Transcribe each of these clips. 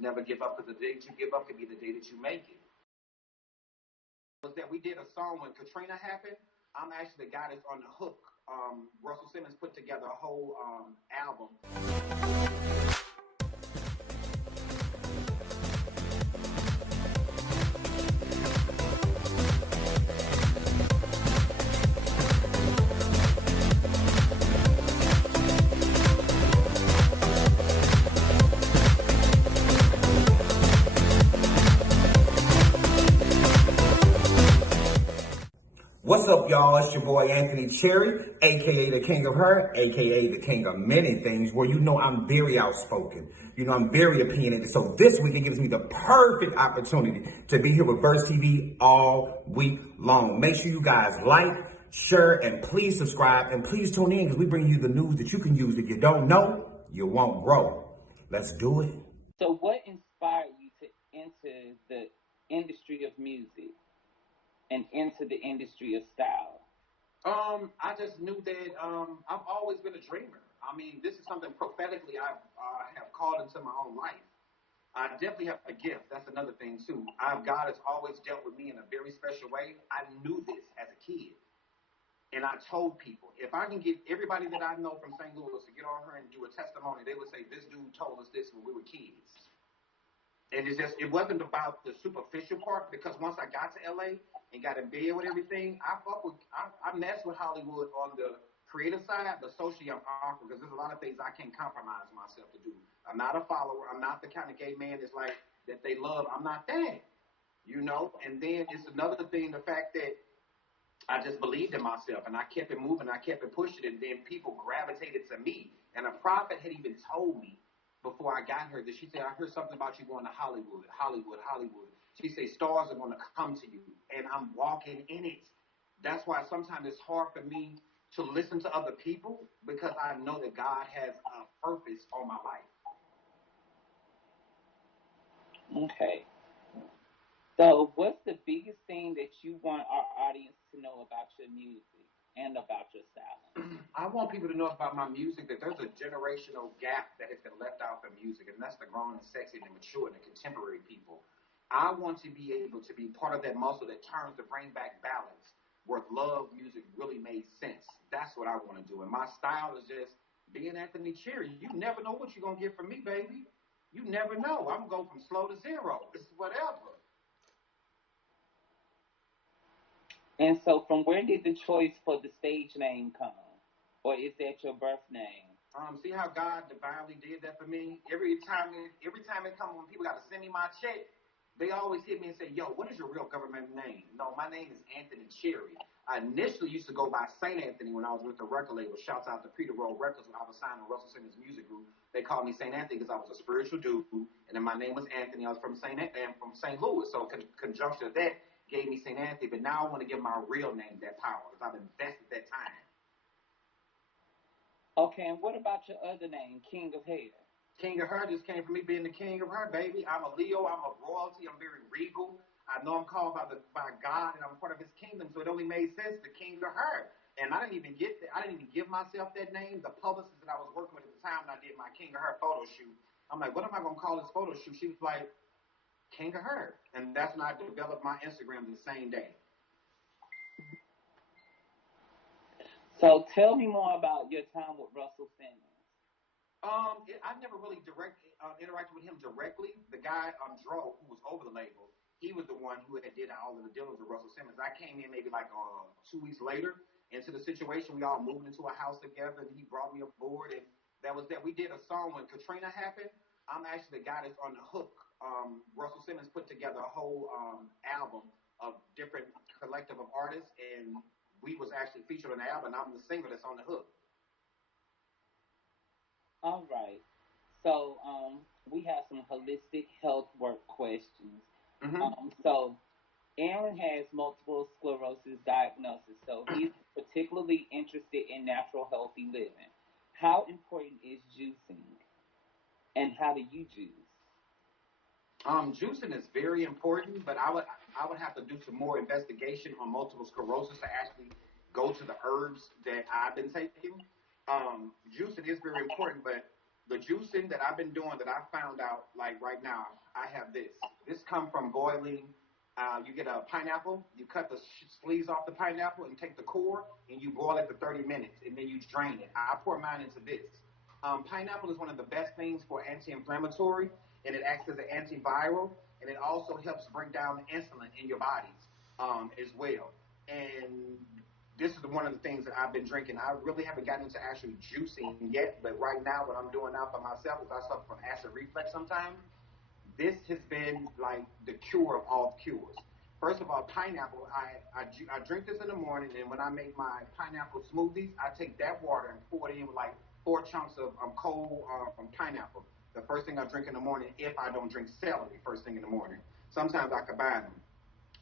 never give up, because the day that you give up could be the day that you make it. Was that we did a song when Katrina happened. I'm actually the guy that's on the hook. Russell Simmons put together a whole album. What's up, y'all? It's your boy Anthony Cherry, aka the King of Her, aka the King of many things, where you know I'm very outspoken. You know I'm very opinionated. So this week it gives me the perfect opportunity to be here with Verse TV all week long. Make sure you guys like, share, and please subscribe, and please tune in because we bring you the news that you can use. If you don't know, you won't grow. Let's do it. So what inspired you to enter the industry of music and into the industry of style? I just knew that I've always been a dreamer. I mean, this is something prophetically I have called into my own life. I definitely have a gift. That's another thing, too. God has always dealt with me in a very special way. I knew this as a kid. And I told people, if I can get everybody that I know from St. Louis to get on her and do a testimony, they would say, this dude told us this when we were kids. And it wasn't about the superficial part, because once I got to LA and got in bed with everything, I mess with Hollywood on the creative side, but socially I'm awkward because there's a lot of things I can't compromise myself to do. I'm not a follower. I'm not the kind of gay man that's like, that they love. I'm not that, you know? And then it's another thing, the fact that I just believed in myself and I kept it moving. I kept it pushing, and then people gravitated to me. And a prophet had even told me before I got her that she said, I heard something about you going to Hollywood. She said, stars are going to come to you, and I'm walking in it. That's why sometimes it's hard for me to listen to other people, because I know that God has a purpose on my life. Okay. So what's the biggest thing that you want our audience to know about your music and about your style? I want people to know about my music, that there's a generational gap that has been left out for music, and that's the grown and sexy and the mature and the contemporary people. I want to be able to be part of that muscle that turns to bring back balance, where love music really made sense. That's what I want to do. And my style is just being Anthony Cherry. You never know what you're going to get from me, baby. You never know. I'm going to go from slow to zero. It's whatever. And so from where did the choice for the stage name come? Or is that your birth name? See how God divinely did that for me? Every time it comes, when people got to send me my check, they always hit me and say, yo, what is your real government name? No, my name is Anthony Cherry. I initially used to go by St. Anthony when I was with the record label. Shouts out to Peter Roll Records when I was signed to Russell Simmons Music Group. They called me St. Anthony because I was a spiritual dude, and then my name was Anthony. I was from St. Louis, so conjunction of that gave me St. Anthony. But now I want to give my real name that power, because I've invested that time. Okay, and what about your other name, King of Hair? King of Her just came from me being the King of Her, baby. I'm a Leo. I'm a royalty. I'm very regal. I know I'm called by God, and I'm part of His kingdom, so it only made sense, the King of Her. And I didn't even give myself that name. The publicist that I was working with at the time when I did my King of Her photo shoot, I'm like, what am I going to call this photo shoot? She was like, King of Her. And that's when I developed my Instagram the same day. So tell me more about your time with Russell Simmons. I never really interacted with him directly. The guy, Dro, who was over the label, he was the one who had did all of the dealings with Russell Simmons. I came in maybe like 2 weeks later into the situation. We all moved into a house together, and he brought me aboard, and that was that. We did a song when Katrina happened. I'm actually the guy that's on the hook. Russell Simmons put together a whole album of different collective of artists, and we was actually featured on the album. I'm the singer that's on the hook. All right. So we have some holistic health work questions. Mm-hmm. So Aaron has multiple sclerosis diagnosis, so he's particularly interested in natural healthy living. How important is juicing, and how do you juice? Juicing is very important, but I would have to do some more investigation on multiple sclerosis to actually go to the herbs that I've been taking. Juicing is very important, but The juicing that I've been doing that I found out like right now, I have this. This come from boiling. You get a pineapple, you cut the sleeves off the pineapple and take the core and you boil it for 30 minutes and then you drain it. I pour mine into this. Pineapple is one of the best things for anti-inflammatory and it acts as an antiviral and it also helps break down the insulin in your bodies as well. And this is one of the things that I've been drinking. I really haven't gotten into actually juicing yet, but right now what I'm doing now for myself is I suffer from acid reflux sometimes. This has been like the cure of all cures. First of all, pineapple. I drink this in the morning, and when I make my pineapple smoothies, I take that water and pour it in with like 4 chunks of cold pineapple. The first thing I drink in the morning, if I don't drink celery first thing in the morning. Sometimes I combine them,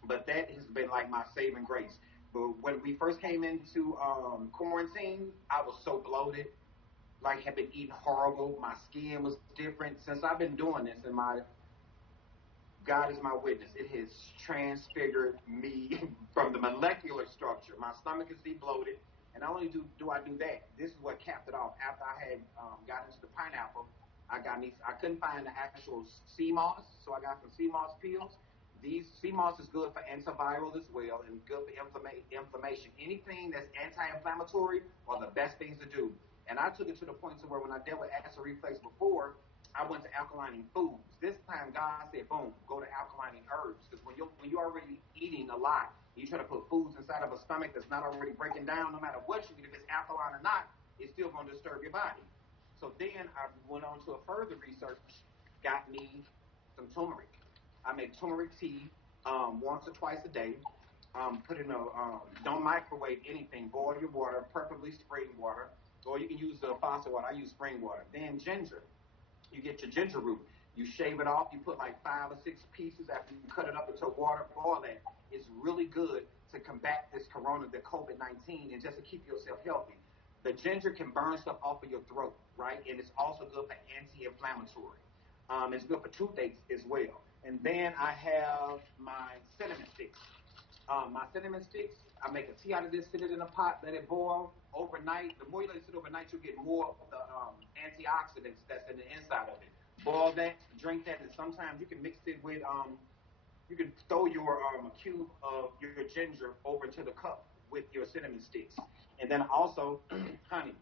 but that has been like my saving grace. But when we first came into quarantine, I was so bloated, like had been eating horrible. My skin was different. Since I've been doing this, and my God is my witness. It has transfigured me from the molecular structure. My stomach is bloated, and not only do I do that, this is what capped it off. After I had got into the pineapple, I got me. I couldn't find the actual sea moss, so I got some sea moss peels. These sea moss is good for antiviral as well, and good for inflammation. Anything that's anti-inflammatory are the best things to do. And I took it to the point to where when I dealt with acid reflux before, I went to alkalining foods. This time, God said, "Boom, go to alkalining herbs." Because when you're already eating a lot, you try to put foods inside of a stomach that's not already breaking down. No matter what you eat, if it's alkaline or not, it's still going to disturb your body. So then I went on to a further research, got me some turmeric. I make turmeric tea once or twice a day. Put in a don't microwave anything. Boil your water, preferably spring water, or you can use the faucet water. I use spring water. Then ginger. You get your ginger root. You shave it off. You put like 5 or 6 pieces after you cut it up into water. Boil that. It's really good to combat this corona, the COVID-19, and just to keep yourself healthy. The ginger can burn stuff off of your throat, right? And it's also good for anti-inflammatory. It's good for toothaches as well. And then I have my cinnamon sticks. My cinnamon sticks, I make a tea out of this, sit it in a pot, let it boil overnight. The more you let it sit overnight, you'll get more of the antioxidants that's in the inside of it. Boil that, drink that, and sometimes you can mix it with, you can throw your a cube of your ginger over into the cup with your cinnamon sticks. And then also, honey.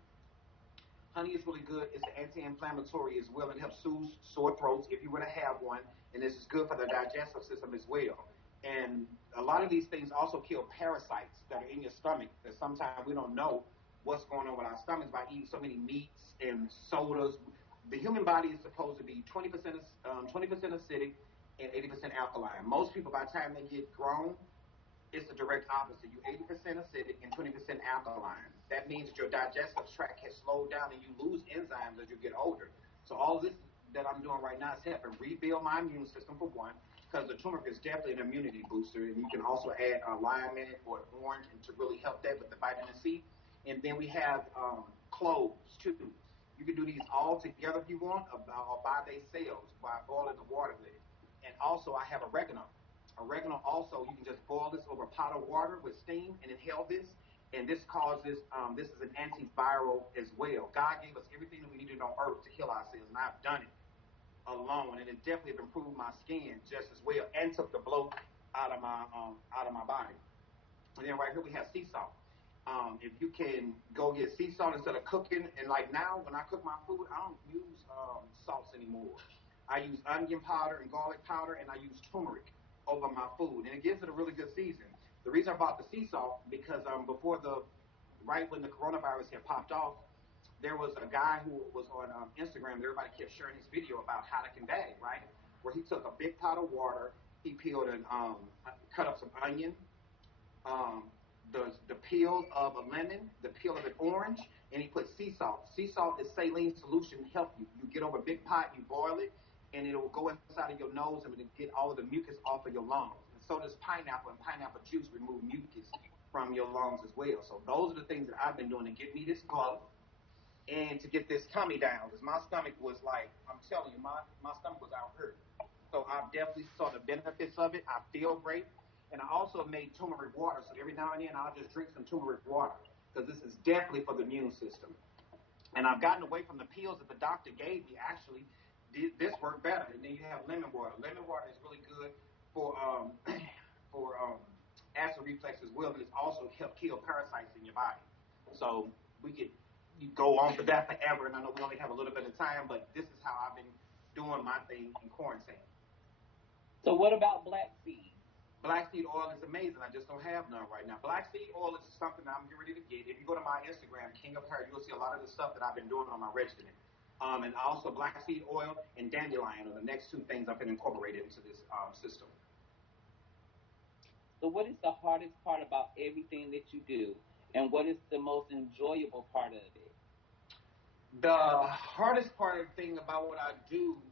Honey is really good. It's an anti-inflammatory as well. It helps soothe sore throats if you were to have one, and this is good for the digestive system as well. And a lot of these things also kill parasites that are in your stomach that sometimes we don't know what's going on with our stomachs by eating so many meats and sodas. The human body is supposed to be 20% acidic and 80% alkaline. Most people, by the time they get grown, it's the direct opposite. You're 80% acidic and 20% alkaline. That means that your digestive tract has slowed down and you lose enzymes as you get older. So all of this that I'm doing right now is helping rebuild my immune system for one, because the turmeric is definitely an immunity booster, and you can also add a lime in it or an orange and to really help that with the vitamin C. And then we have cloves too. You can do these all together if you want, or by themselves by boiling the water with it. And also I have oregano. Oregano also, you can just boil this over a pot of water with steam and inhale this. And this causes, this is an antiviral as well. God gave us everything that we needed on earth to heal ourselves, and I've done it alone, and it definitely improved my skin just as well, and took the bloat out of my body. And then right here we have sea salt. If you can go get sea salt instead of cooking, and like now when I cook my food, I don't use salts anymore. I use onion powder and garlic powder, and I use turmeric over my food, and it gives it a really good season. The reason I bought the sea salt because before right when the coronavirus had popped off, there was a guy who was on Instagram. And everybody kept sharing his video about how to combat it, right? Where he took a big pot of water, he peeled and cut up some onion, um, the peel of a lemon, the peel of an orange, and he put sea salt. Sea salt is saline solution to help you. You get over a big pot, you boil it, and it'll go inside of your nose and it'll get all of the mucus off of your lungs. And so does pineapple, and pineapple juice remove mucus from your lungs as well. So those are the things that I've been doing to get me this glow and to get this tummy down. Because my stomach was like, I'm telling you, my stomach was out hurt. So I definitely saw the benefits of it. I feel great. And I also made turmeric water. So every now and then I'll just drink some turmeric water because this is definitely for the immune system. And I've gotten away from the pills that the doctor gave me. Actually, this worked better. And then you have lemon water. Lemon water is really good for for acid reflux as well, and it's also help kill parasites in your body. So we could you go on for that forever. And I know we only have a little bit of time, but this is how I've been doing my thing in quarantine. So what about black seed? Black seed oil is amazing. I just don't have none right now. Black seed oil is something I'm getting ready to get. If you go to my Instagram, King of Hair, you'll see a lot of the stuff that I've been doing on my regimen. And also black seed oil and dandelion are the next two things I've been incorporated into this system. So what is the hardest part about everything that you do, and what is the most enjoyable part of it? The hardest part of the thing about what I do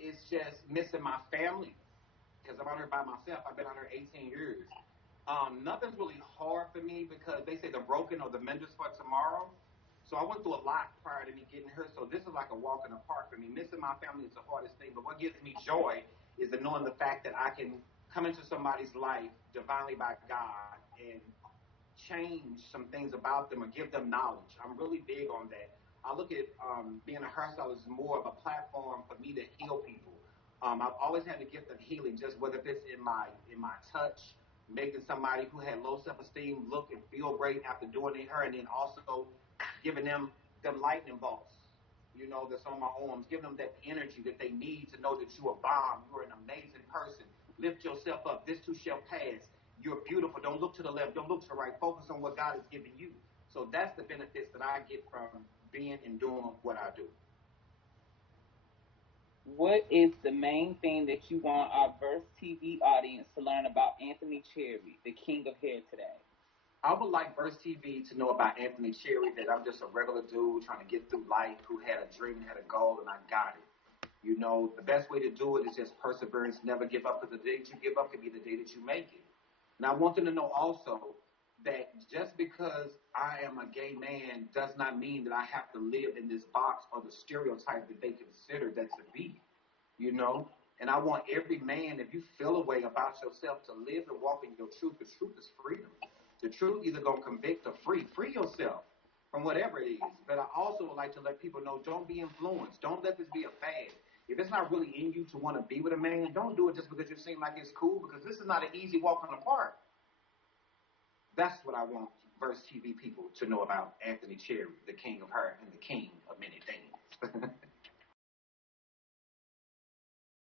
is just missing my family because I'm out here by myself. I've been out here 18 years. Nothing's really hard for me because they say the broken or the menders for tomorrow. So I went through a lot prior to me getting here. So this is like a walk in the park for me. Missing my family is the hardest thing. But what gives me joy is the knowing the fact that I can come into somebody's life divinely by God and change some things about them or give them knowledge. I'm really big on that. I look at being a hairstylist as more of a platform for me to heal people. I've always had the gift of healing, just whether it's in my touch, making somebody who had low self-esteem look and feel great after doing their hair, and then also giving them lightning bolts. You know, that's on my arms, giving them that energy that they need to know that you're a bomb, you're an amazing person. Lift yourself up. This too shall pass. You're beautiful. Don't look to the left. Don't look to the right. Focus on what God has given you. So that's the benefits that I get from being and doing what I do. What is the main thing that you want our Verse TV audience to learn about Anthony Cherry, the king of hair today? I would like Verse TV to know about Anthony Cherry, that I'm just a regular dude trying to get through life who had a dream, had a goal, and I got it. You know, the best way to do it is just perseverance, never give up, because the day that you give up could be the day that you make it. And I want them to know also that just because I am a gay man does not mean that I have to live in this box or the stereotype that they consider that to be, you know? And I want every man, if you feel a way about yourself, to live and walk in your truth. The truth is freedom. The truth either going to convict or free. Free yourself from whatever it is. But I also would like to let people know, don't be influenced. Don't let this be a fad. If it's not really in you to want to be with a man, don't do it just because you seem like it's cool, because this is not an easy walk in the park. That's what I want Verse TV people to know about Anthony Cherry, the king of her and the king of many things.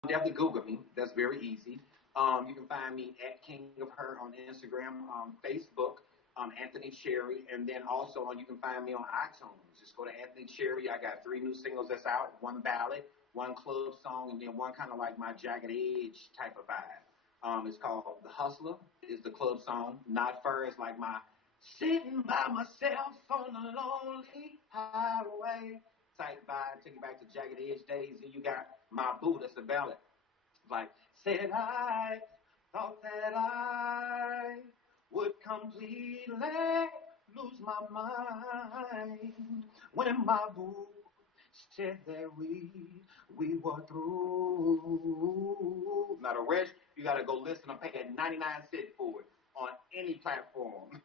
Definitely Google me. That's very easy. You can find me at King of Her on Instagram, Facebook, Anthony Cherry, and then also you can find me on iTunes. Just go to Anthony Cherry. I got 3 new singles that's out: one ballad, one club song, and then one kind of like my jagged edge type of vibe. It's called The Hustler. Is the club song. Not Fur is like my sitting by myself on a lonely highway type vibe. Take you back to jagged edge days. And you got My Boo. That's the ballad. Like, said I thought that I would completely lose my mind when my boo said that we were through. Now the rest, you gotta go listen and pay a 99 cent for it on any platform.